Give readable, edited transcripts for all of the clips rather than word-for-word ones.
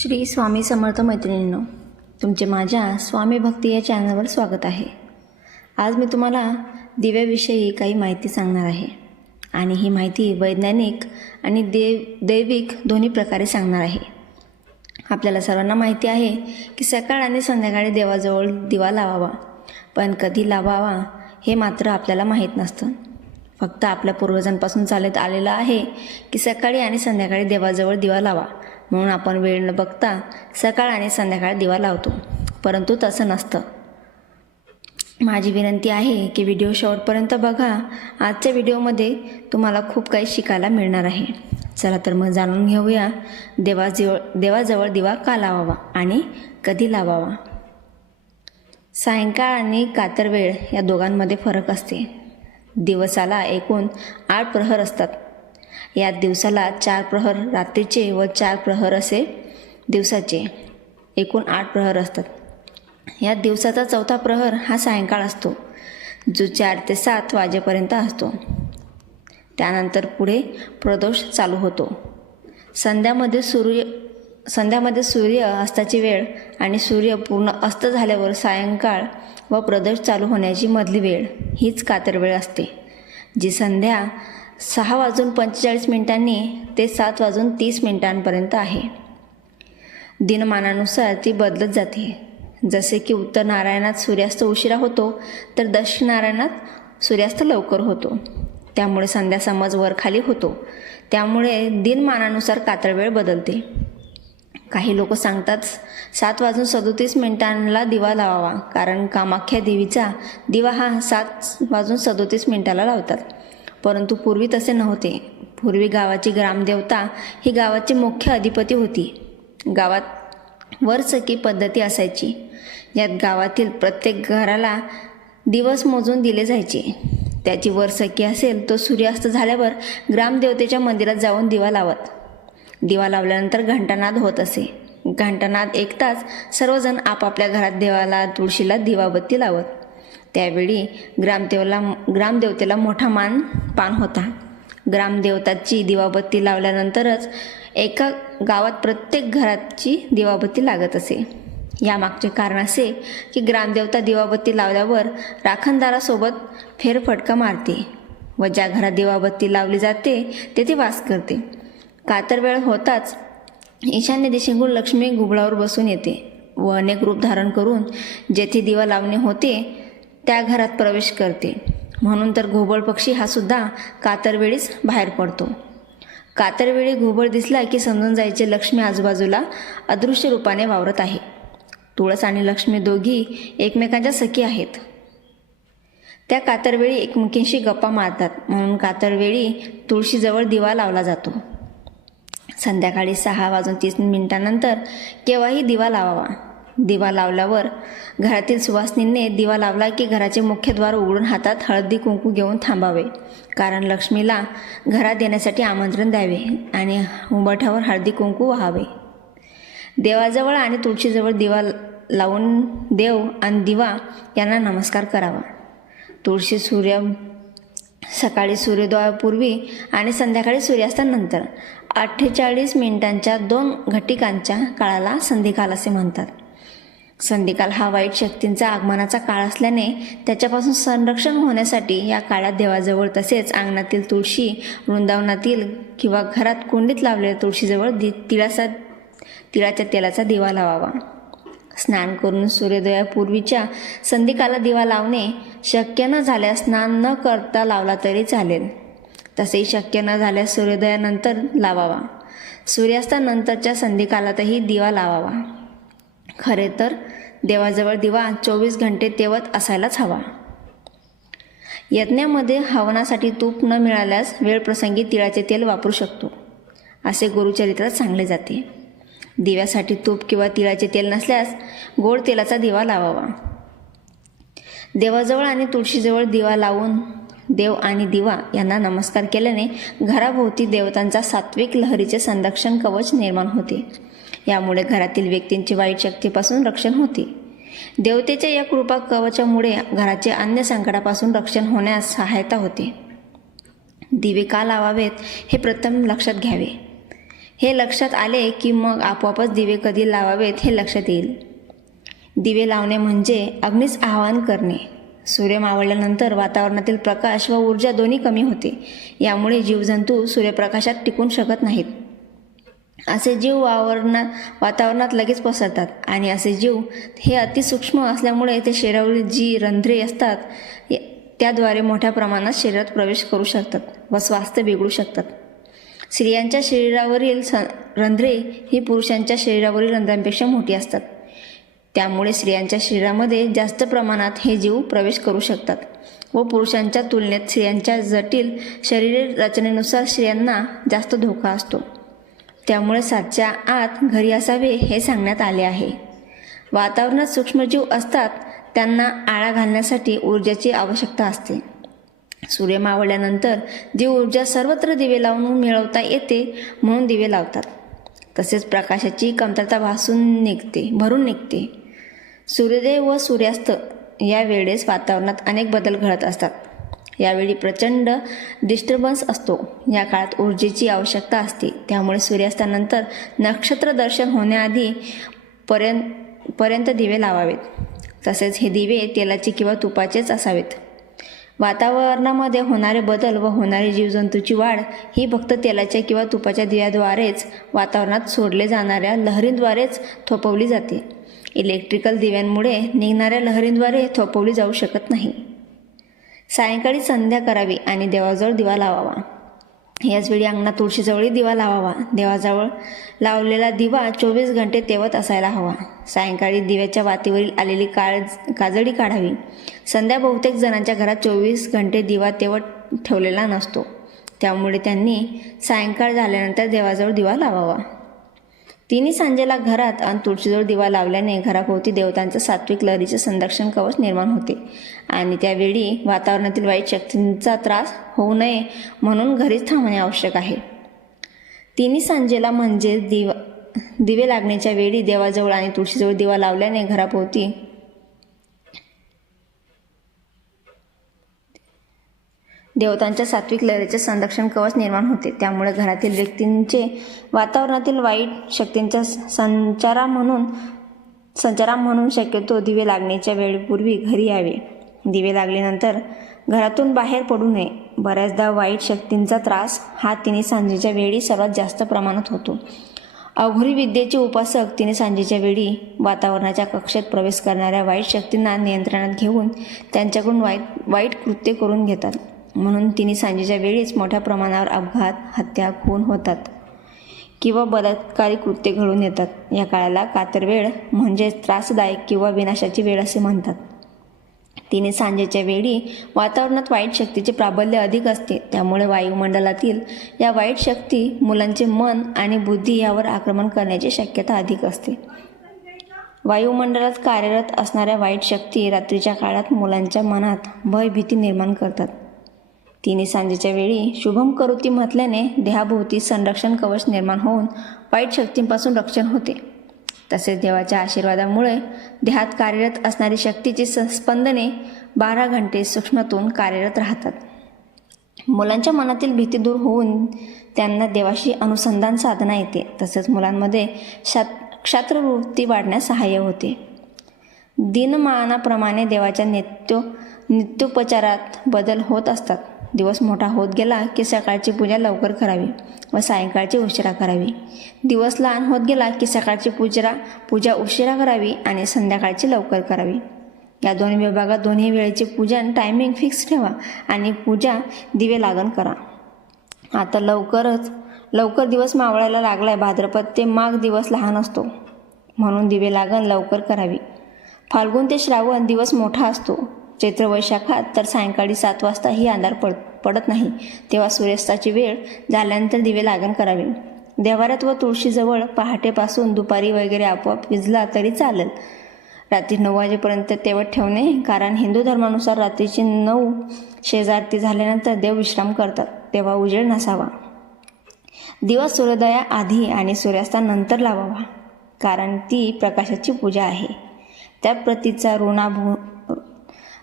श्री स्वामी समर्थ मैत्रिणींनो, तुमचे माझ्या स्वामी भक्ती या चॅनलवर स्वागत आहे. आज मी तुम्हाला दिव्याविषयी काही माहिती सांगणार आहे आणि ही माहिती वैज्ञानिक आणि दैविक दोन्ही प्रकारे सांगणार आहे. आपल्याला सर्वांना माहिती आहे की सकाळ आणि संध्याकाळी देवाजवळ दिवा लावावा, पण कधी लावावा हे मात्र आपल्याला माहीत नसतं. फक्त आपल्या पूर्वजांपासून चालत आलेलं आहे की सकाळी आणि संध्याकाळी देवाजवळ दिवा लावा, म्हणून आपण वेळ न बघता सकाळ आणि संध्याकाळ दिवा लावतो. परंतु तसं नसतं. माझी विनंती आहे की व्हिडिओ शेवटपर्यंत बघा. आजच्या व्हिडिओमध्ये तुम्हाला खूप काही शिकायला मिळणार आहे. चला तर मग जाणून घेऊया देवाजवळ दिवा का लावावा आणि कधी लावावा. सायंकाळ आणि कातर वेळ या दोघांमध्ये फरक असते. दिवसाला एकूण 8 प्रहर असतात. यात दिवसाला 4 प्रहर रात्रीचे व 4 प्रहर असे दिवसाचे एकूण 8 प्रहर असतात. यात दिवसाचा 4था प्रहर हा सायंकाळ असतो, जो 4 ते 7 वाजेपर्यंत असतो. त्यानंतर पुढे प्रदोष चालू होतो. संध्यामध्ये सूर्य अस्ताची वेळ आणि सूर्य पूर्ण अस्त झाल्यावर सायंकाळ व प्रदोष चालू होण्याची मधली वेळ हीच कातर वेळ असते, जी संध्या 6:45 ते 7:30 आहे. दिनमानानुसार ती बदलत जाते. जसे की उत्तर नारायणात सूर्यास्त उशिरा होतो तर दक्षिण नारायणात सूर्यास्त लवकर होतो. त्यामुळे संध्या समज वर खाली होतो. त्यामुळे दिनमानानुसार कातर वेळ बदलते. काही लोक सांगतात 7:37 दिवा लावावा, कारण कामाख्या देवीचा दिवा हा 7:37 लावतात. परंतु पूर्वी तसे नव्हते. पूर्वी गावाची ग्रामदेवता ही गावाची मुख्य अधिपती होती. गावात वरचकी पद्धती असायची. यात गावातील प्रत्येक घराला दिवस मोजून दिले जायचे. त्याची वरचकी असेल तो सूर्यास्त झाल्यावर ग्रामदेवतेच्या मंदिरात जाऊन दिवा लावत. दिवा लावल्यानंतर घंटानाद होत असे. घंटानाद ऐकताच सर्वजण आपापल्या घरात देवाला तुळशीला दिवाबत्ती लावत. त्यावेळी ग्रामदेवतेला मोठा पान होता. ग्रामदेवताची दिवाबत्ती लावल्यानंतरच एका गावात प्रत्येक घराची दिवाबत्ती लागत असे. यामागचे कारण असे की ग्रामदेवता दिवाबत्ती लावल्यावर राखणदारासोबत फेरफटका मारते व ज्या घरात दिवाबत्ती लावली जाते तेथे वास करते. कातर वेळ होताच ईशान्य दिशेकडून लक्ष्मी घुबडावर बसून येते व अनेक रूप धारण करून जेथे दिवा लावणे होते त्या घरात प्रवेश करते. म्हणून तर घुबड पक्षी हा सुद्धा कातरवेळीच बाहेर पडतो. कातरवेळी घुबड दिसला की समजून जायचे लक्ष्मी आजूबाजूला अदृश्य रूपाने वावरत आहे. तुळस आणि लक्ष्मी दोघी एकमेकांच्या सखी आहेत. त्या कातरवेळी एकमेकींशी गप्पा मारतात, म्हणून कातरवेळी तुळशीजवळ दिवा लावला जातो. संध्याकाळी 6:30 केव्हाही दिवा लावावा. दिवा लावल्यावर घरातील सुवासिनींनी दिवा लावला की घराचे मुख्य द्वार उघडून हातात हळदी कुंकू घेऊन थांबावे, कारण लक्ष्मीला घरात येण्यासाठी आमंत्रण द्यावे आणि उंबरठ्यावर हळदी कुंकू वाहावे. देवाजवळ आणि तुळशीजवळ दिवा लावून देव आणि दिवा यांना नमस्कार करावा. तुळशी सकाळी सूर्योदयापूर्वी आणि संध्याकाळी सूर्यास्तानंतर 48 मिनिटांच्या 2 घटिकांच्या काळाला संधिकाल असे म्हणतात. संधिकाल हा वाईट शक्तींचा आगमनाचा काळ असल्याने त्याच्यापासून संरक्षण होण्यासाठी या काळात देवाजवळ तसेच अंगणातील तुळशी, वृंदावनातील किंवा घरात कुंडीत लावलेल्या तुळशीजवळ तिळाच्या तेलाचा दिवा लावावा. स्नान करून सूर्योदयापूर्वीच्या संधिकाला दिवा लावणे शक्य न झाल्यास स्नान न करता लावला तरी चालेल. तसेही शक्य न झाल्यास सूर्योदयानंतर लावावा. सूर्यास्तानंतरच्या संधिकालातही दिवा लावावा. खरे तर देवाजवळ दिवा 24 घंटे तेवत असायलाच हवा. यज्ञामध्ये हवनासाठी तूप न मिळाल्यास वेळप्रसंगी तिळाचे तेल वापरू शकतो, असे गुरुचरित्रात सांगले जाते. दिव्यासाठी तूप किंवा तिळाचे तेल नसल्यास गोड तेलाचा दिवा लावावा. देवाजवळ आणि तुळशीजवळ दिवा लावून देव आणि दिवा यांना नमस्कार केल्याने घराभोवती देवतांचा सात्विक लहरीचे संरक्षण कवच निर्माण होते. यामुळे घरातील व्यक्तींचे वाईट शक्तीपासून रक्षण होते. देवतेच्या या कृपा कवचामुळे घराचे अन्य संकटापासून रक्षण होण्यास सहायता होते. दिवे का लावावेत हे प्रथम लक्षात घ्यावे. हे लक्षात आले की मग आपोआपच दिवे कधी लावावेत हे लक्षात येईल. दिवे लावणे म्हणजे अग्नीस आवाहन करणे. सूर्य मावळल्यानंतर वातावरणातील प्रकाश व ऊर्जा दोन्ही कमी होते. यामुळे जीवजंतू सूर्यप्रकाशात टिकून शकत नाहीत. असे जीव वातावरणात लगेच पसरतात आणि असे जीव हे अतिसूक्ष्म असल्यामुळे ते शरीरावरील जी रंध्रे असतात त्याद्वारे मोठ्या प्रमाणात शरीरात प्रवेश करू शकतात व स्वास्थ्य बिघडू शकतात. स्त्रियांच्या शरीरावरील रंध्रे ही पुरुषांच्या शरीरावरील रंध्रांपेक्षा मोठी असतात. त्यामुळे स्त्रियांच्या शरीरामध्ये जास्त प्रमाणात हे जीव प्रवेश करू शकतात व पुरुषांच्या तुलनेत स्त्रियांच्या जटिल शरीर रचनेनुसार स्त्रियांना जास्त धोका असतो. त्यामुळे 7च्या आत घरी असावे हे सांगण्यात आले आहे. वातावरणात सूक्ष्मजीव असतात त्यांना आळा घालण्यासाठी ऊर्जेची आवश्यकता असते. सूर्य मावळल्यानंतर जी ऊर्जा सर्वत्र दिवे लावून मिळवता येते म्हणून दिवे लावतात. तसेच प्रकाशाची कमतरता भरून निघते. सूर्योदय व सूर्यास्त या वेळेस वातावरणात अनेक बदल घडत असतात. यावेळी प्रचंड डिस्टर्बन्स असतो. या काळात ऊर्जेची आवश्यकता असते. त्यामुळे सूर्यास्तानंतर नक्षत्र दर्शन होण्याआधी पर्यंत दिवे लावावेत. तसेच हे दिवे तेलाचे किंवा तुपाचेच असावेत. वातावरणामध्ये होणारे बदल व होणारी जीवजंतूची वाढ ही फक्त तेलाच्या किंवा तुपाच्या दिव्याद्वारेच वातावरणात सोडले जाणाऱ्या लहरींद्वारेच थोपवली जाते. इलेक्ट्रिकल दिव्यांमुळे निघणाऱ्या लहरींद्वारे थोपवली जाऊ शकत नाही. सायंकाळी संध्या करावी आणि देवाजवळ दिवा लावावा. याचवेळी अंगणात तुळशीजवळही दिवा लावावा. देवाजवळ लावलेला दिवा 24 घंटे तेवत असायला हवा. सायंकाळी दिव्याच्या वातीवरील आलेली काजळी काढावी. संध्या बहुतेक जणांच्या घरात 24 घंटे दिवा तेवत ठेवलेला नसतो. त्यामुळे त्यांनी सायंकाळ झाल्यानंतर देवाजवळ दिवा लावावा. तिन्ही सांजेला घरात आणि तुळशीजवळ दिवा लावल्याने घराभोवती देवतांचं सात्विक लहरीचे संरक्षण कवच निर्माण होते आणि त्यावेळी वातावरणातील वाईट शक्तींचा त्रास होऊ नये म्हणून घरीच थांबणे आवश्यक आहे. तिन्ही सांजेला म्हणजे दिवे लागण्याच्या वेळी देवाजवळ आणि तुळशीजवळ दिवा लावल्याने घराभोवती देवतांच्या सात्विक लहरीचे संरक्षण कवच निर्माण होते. त्यामुळे घरातील व्यक्तींचे वातावरणातील वाईट शक्तींचा संचारा म्हणून शक्यतो दिवे लागण्याच्या वेळेपूर्वी घरी यावे. दिवे लागल्यानंतर घरातून बाहेर पडू नये. बऱ्याचदा वाईट शक्तींचा त्रास हा तिन्ही सांजेच्या वेळी सर्वात जास्त प्रमाणात होतो. अघोरी विद्येचे उपासक तिन्ही सांजेच्या वेळी वातावरणाच्या कक्षेत प्रवेश करणाऱ्या वाईट शक्तींना नियंत्रणात घेऊन त्यांच्याकडून वाईट कृत्य करून घेतात. म्हणून तिन्ही सांजेच्या वेळीच मोठ्या प्रमाणावर अपघात, हत्या, खून होतात किंवा बलात्कारी कृत्य घडून येतात. या काळाला कातरवेळ म्हणजे त्रासदायक किंवा विनाशाची वेळ असे म्हणतात. तिन्ही सांजेच्या वेळी वातावरणात वाईट शक्तीचे प्राबल्य अधिक असते. त्यामुळे वायुमंडलातील या वाईट शक्ती मुलांचे मन आणि बुद्धी यावर आक्रमण करण्याची शक्यता अधिक असते. वायुमंडलात कार्यरत असणाऱ्या वाईट शक्ती रात्रीच्या काळात मुलांच्या मनात भय भीती निर्माण करतात. तिन्ही सांजेच्या वेळी शुभम करोती म्हटल्याने देहाभोवती संरक्षण कवच निर्माण होऊन वाईट शक्तींपासून रक्षण होते. तसेच देवाच्या आशीर्वादामुळे देहात कार्यरत असणारी शक्तीची स्पंदने 12 घंटे सूक्ष्मातून कार्यरत राहतात. मुलांच्या मनातील भीती दूर होऊन त्यांना देवाशी अनुसंधान साधना येते. तसेच मुलांमध्ये क्षात्रवृत्ती वाढण्यास सहाय्य होते. दिनमानाप्रमाणे देवाच्या नित्योपचारात बदल होत असतात. दिवस मोठा होत गेला की सकाळची पूजा लवकर करावी व सायंकाळची उशिरा करावी. दिवस लहान होत गेला की सकाळची पूजा उशिरा करावी आणि संध्याकाळची लवकर करावी. या दोन्ही विभागात दोन्ही वेळेचे पूजन टायमिंग फिक्स ठेवा आणि पूजा दिवे लागण करा. आता लवकर दिवस मावळायला लागलाय. भाद्रपद ते माघ दिवस लहान असतो म्हणून दिवे लागण लवकर करावी. फाल्गुन ते श्रावण दिवस मोठा असतो. चैत्र वैशाखात तर सायंकाळी 7 वाजताही अंधार पडत नाही. तेव्हा सूर्यास्ताची वेळ झाल्यानंतर दिवे लागण करावे. देवाऱ्यात व तुळशीजवळ पहाटेपासून दुपारी वगैरे आपोआप विझला तरी चालेल. रात्री 9 वाजेपर्यंत तेवत ठेवणे, कारण हिंदू धर्मानुसार रात्रीची 9 शेजारती झाल्यानंतर देव विश्राम करतात, तेव्हा उजेड नसावा. दिवा सूर्योदयाआधी आणि सूर्यास्तानंतर लावावा, कारण ती प्रकाशाची पूजा आहे. त्या प्रतीचा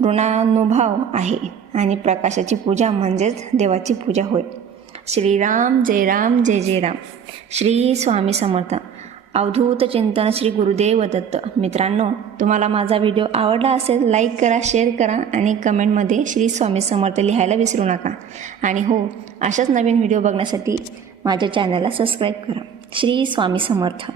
ऋणानुभाव आहे आणि प्रकाशाची पूजा म्हणजेच देवाची पूजा होय. श्रीराम जय जय राम. श्री स्वामी समर्थ. अवधूत चिंतन श्री गुरुदेव दत्त. मित्रांनो, तुम्हाला माझा व्हिडिओ आवडला असेल लाईक करा, शेअर करा आणि कमेंटमध्ये श्री स्वामी समर्थ लिहायला विसरू नका. आणि हो, अशाच नवीन व्हिडिओ बघण्यासाठी माझ्या चॅनलला सबस्क्राईब करा. श्री स्वामी समर्थ.